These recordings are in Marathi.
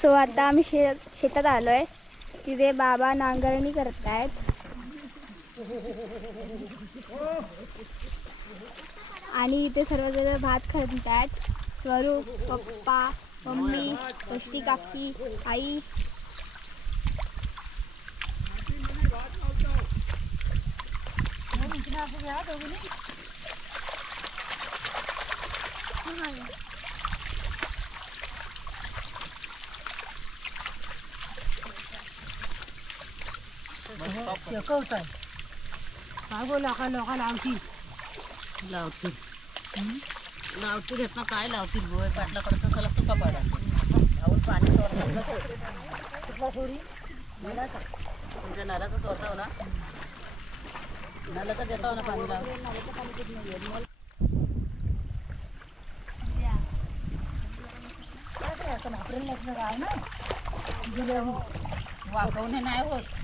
सो आता आम्ही शे शेतात आलो आहे तिथे बाबा नांगरणी करत आहेत आणि इथे सर्वजण भात खणतायत. स्वरूप पप्पा मम्मी कष्टी काकी आई. शिकवताय काय बोला का लोका लावती लावतील लावतील घेत ना काय लावतील बोय पाटला कडचं चला तुका पाडा लावून पाणी सोडलं तुमच्या नळाचं सोडताव ना नळाचं देताव ना पाणी लावून वागवणे नाही होत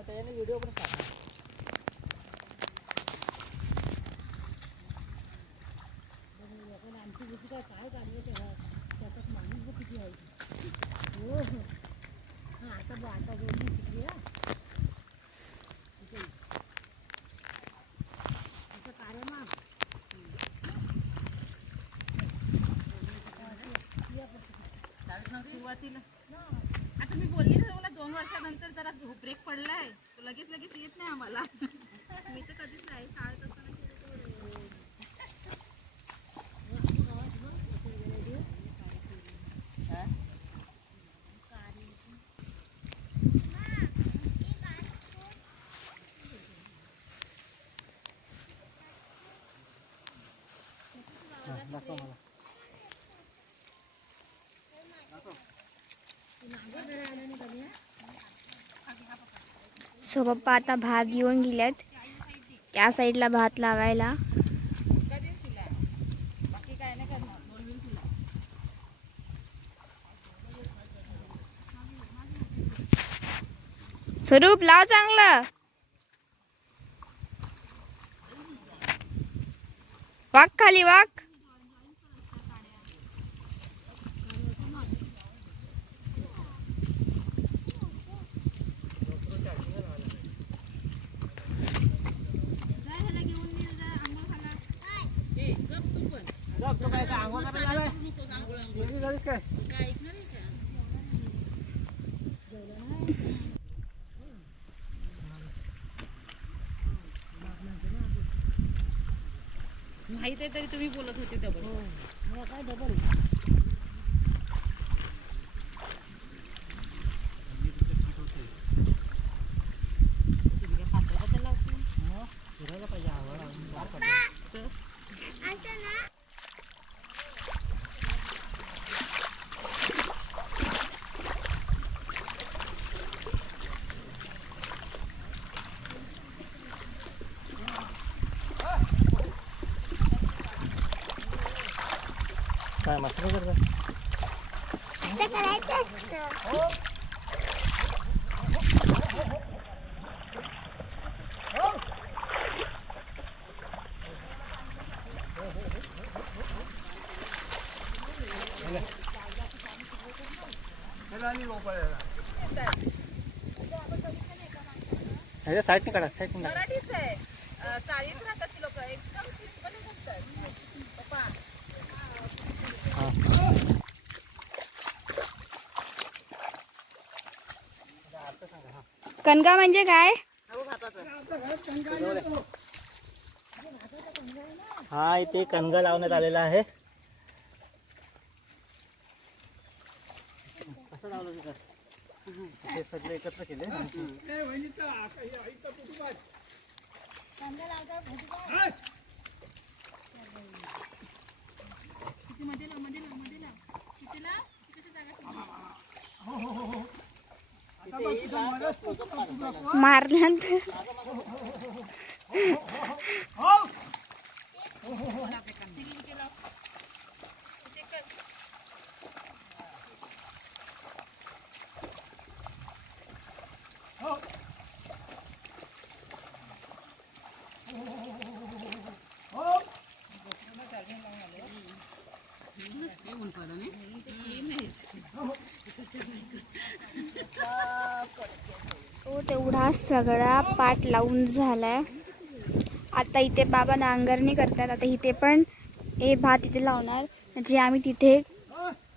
टाकली तिकडे बंधाकडं मशीनचा म्हशीचं काय सुरुवातीला आता मी बोलली ना, मला दोन वर्षानंतर जरा ब्रेक पडलाय. तो लगेच लगेच येत नाही आम्हाला. मी तर कधीच नाही, शाळेत असताना सो पप्पा आता भात घेऊन गेल्यात. त्या साईडला भात लावायला. स्वरूप लाव चांगलं. वाक खाली वाक काय माहीत आहे तरी तुम्ही बोलत होते डबल काय डबल काय मसाला करता ह्याच्या साईडने काढा साईडने काढा मराठीच आहे. अं, चाळीत राहतात ती लोक. एकदम सिंपल बोलतात पप्पा कणगा म्हणजे काय? हो इथे कणगा लावण्यात आलेला आहे. कसं लावलं ते सगळे एकत्र केले. किती मध्ये लावमध्ये लावमध्ये लाव किती लाव किती जागा मारल्यानंतर हो तो तेवढा सगळा पाट लावून झालाय. आता इथे बाबा नांगरणी करतात आता इथे पण हे भात इथे लावणार. जे आम्ही तिथे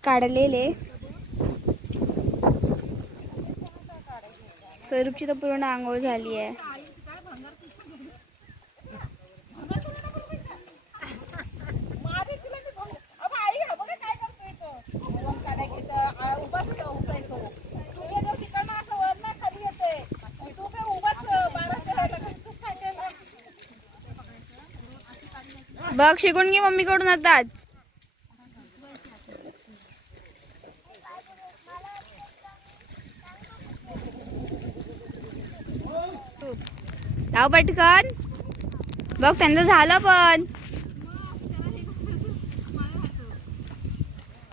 काढलेले. स्वरूपची तर पूर्ण आंघोळ झाली आहे. बघ शिकून घे मम्मीकडून आताच. लाव पटकन. बघ त्यांचं झालं पण.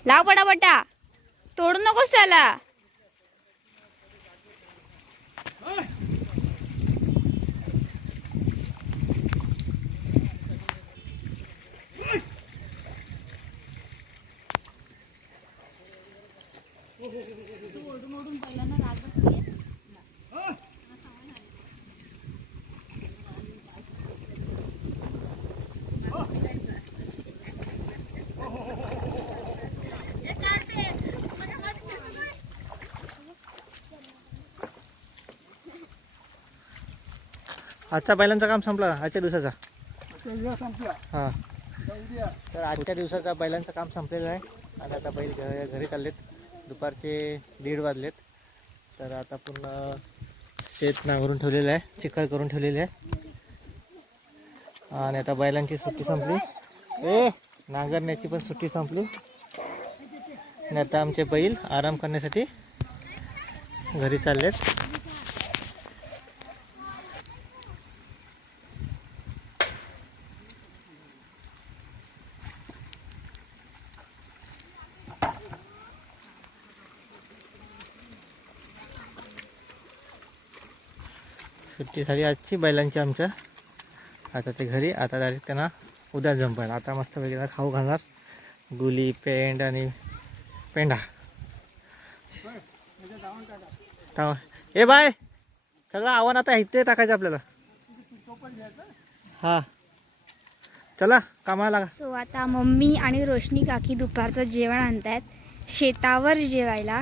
लाव पटापटा. तोडू नकोस त्याला. आजचा बैलांचं काम संपला आजच्या दिवसाचा. हां. तर आजच्या दिवसाचा बैलांचं काम संपलेलं आहे. आणि आता बैल घरी चाललेत. दुपारचे दीड वाजलेत. तर आता पूर्ण शेत नांगरून ठेवलेलं आहे चिखल करून ठेवलेले आहे. आणि आता बैलांची सुट्टी संपली. ए! नांगरण्याची पण सुट्टी संपली. आणि आता आमचे बैल आराम करण्यासाठी घरी चाललेत. सुट्टी झाली आजची बैलांची आमच्या. आता ते घरी आता डायरेक्ट त्यांना उद्या जंपायला आता मस्त वगैरे खाऊ घालणार. गुली पेंड आणि पेंडा ताव- ए बाय! सगळं आव्हान आता इथे टाकायचं आपल्याला. हा. चला कामाला लागा. सो आता मम्मी आणि रोशनी काकी दुपारचं जेवण आणतायत. शेतावर जेवायला.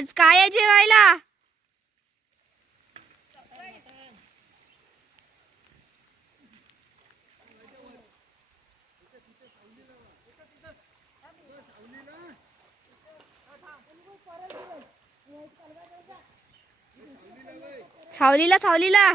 आज काय आहे जेवायला? सावलीला सावलीला.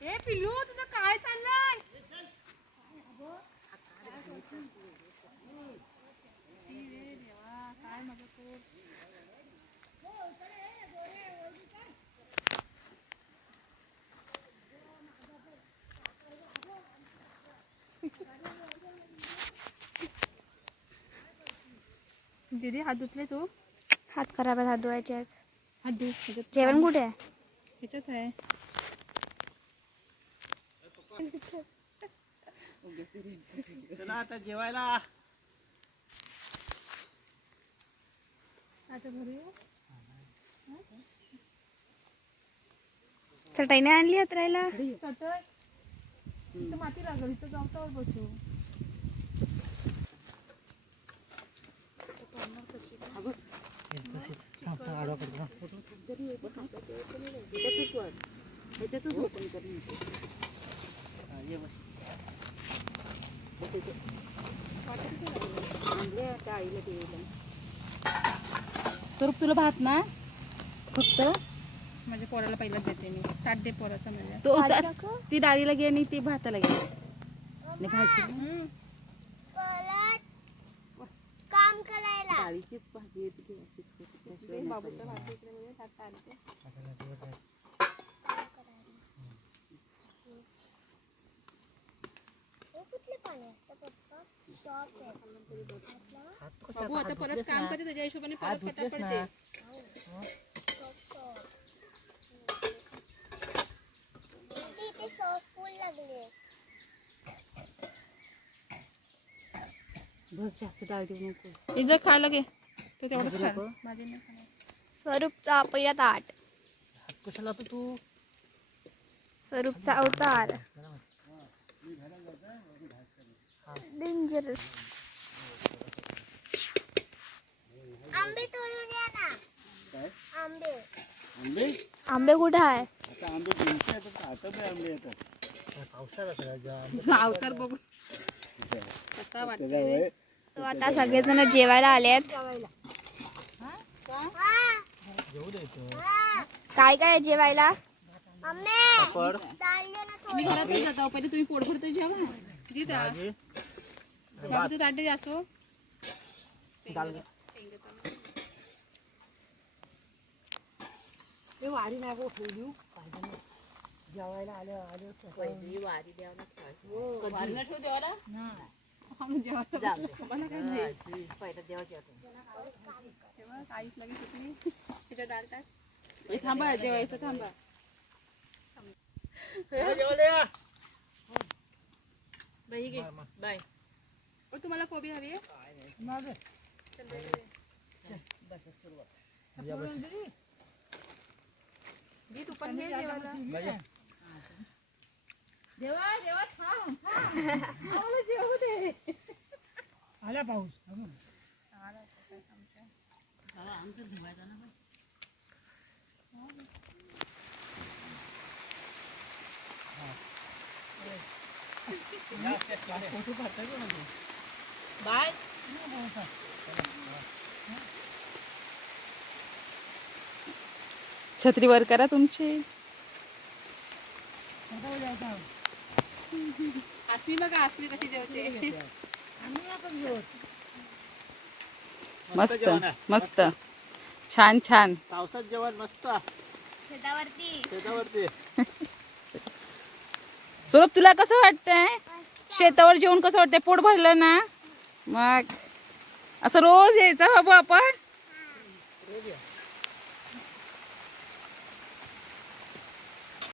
ए पिल्लू तुझं काय चाललंय? दीदी हात धुतले तू? हात खराब आहेत हात धुवायचे आहेत. हात धु ह्याच्यात जेवण कुठे आहे? ह्याच्यात आहे. चला आता जेवायला. चटाई नाही आणली हातरायला. इथं माती लागल इथं गवतावर बसू. आडवा करतो ना. हा. स्वरूप तुला भात ना फक्त? माझ्या पोराला पहिला देते मी. ताट दे पोराचा म्हणजे. तो डाळीला घे आणि ती भाताला घे. आणि भाजी. काम करायला. डाळीचीच भाजी येते ती अशीच बाबूचा भात इकडे ताट आणते. बाबू आता परत काम करते त्याच्या हिशोबाने हात परत धुतलेस फटाफट ना. दे. बस जास्त डाळ देऊ नको. जर खायला घे. तो तेवढंच खा भाजी नाही खाणार. स्वरूपचा पहिला ताट हात कशाला तू? स्वरूपचा अवतार. डेंजरस आंबे तोडून या ना. आंबे. आंबे? आंबे कुठे आहे? आता आंबे जिंकले येतात आता बी आंबे येतात. पावसाळा सगळ्या तुझा अवतार बघू कसा वाटतोय? तो आता सगळेजण जेवायला आले आहेत जेवू. काय काय आहे जेवायला? पापड. मी घरातच जातो. पहिले तुम्ही पोटभर तर जेवा दे त्या भाजी बाबूचं ताट दे असो डाल दे. आम्ही जेवायचं मला काय नाही. तेव्हा काहीच लगेच येत नाही. तिथं डाळ टाक. ए, थांबा जेवायचं थांबा. बाई घे बाय. ओ तुम्हाला कोबी हवी आहे? घे, तू पण घे जेवायला. जेवा जेवा थांब थांब. आम्हाला जेवू दे. आला पाऊस. बाय. छत्री वर करा तुमची. आसमी बघा आसमी कशी जेवते. मस्त. मस्त छान छान. पावसात जेवण मस्त. शेतावरती. शेतावरती. तुला कसं वाटतंय? शेतावर जेवण कसं वाटतंय? पोट भरलं ना? मग असं रोज यायचा बाबू? आपण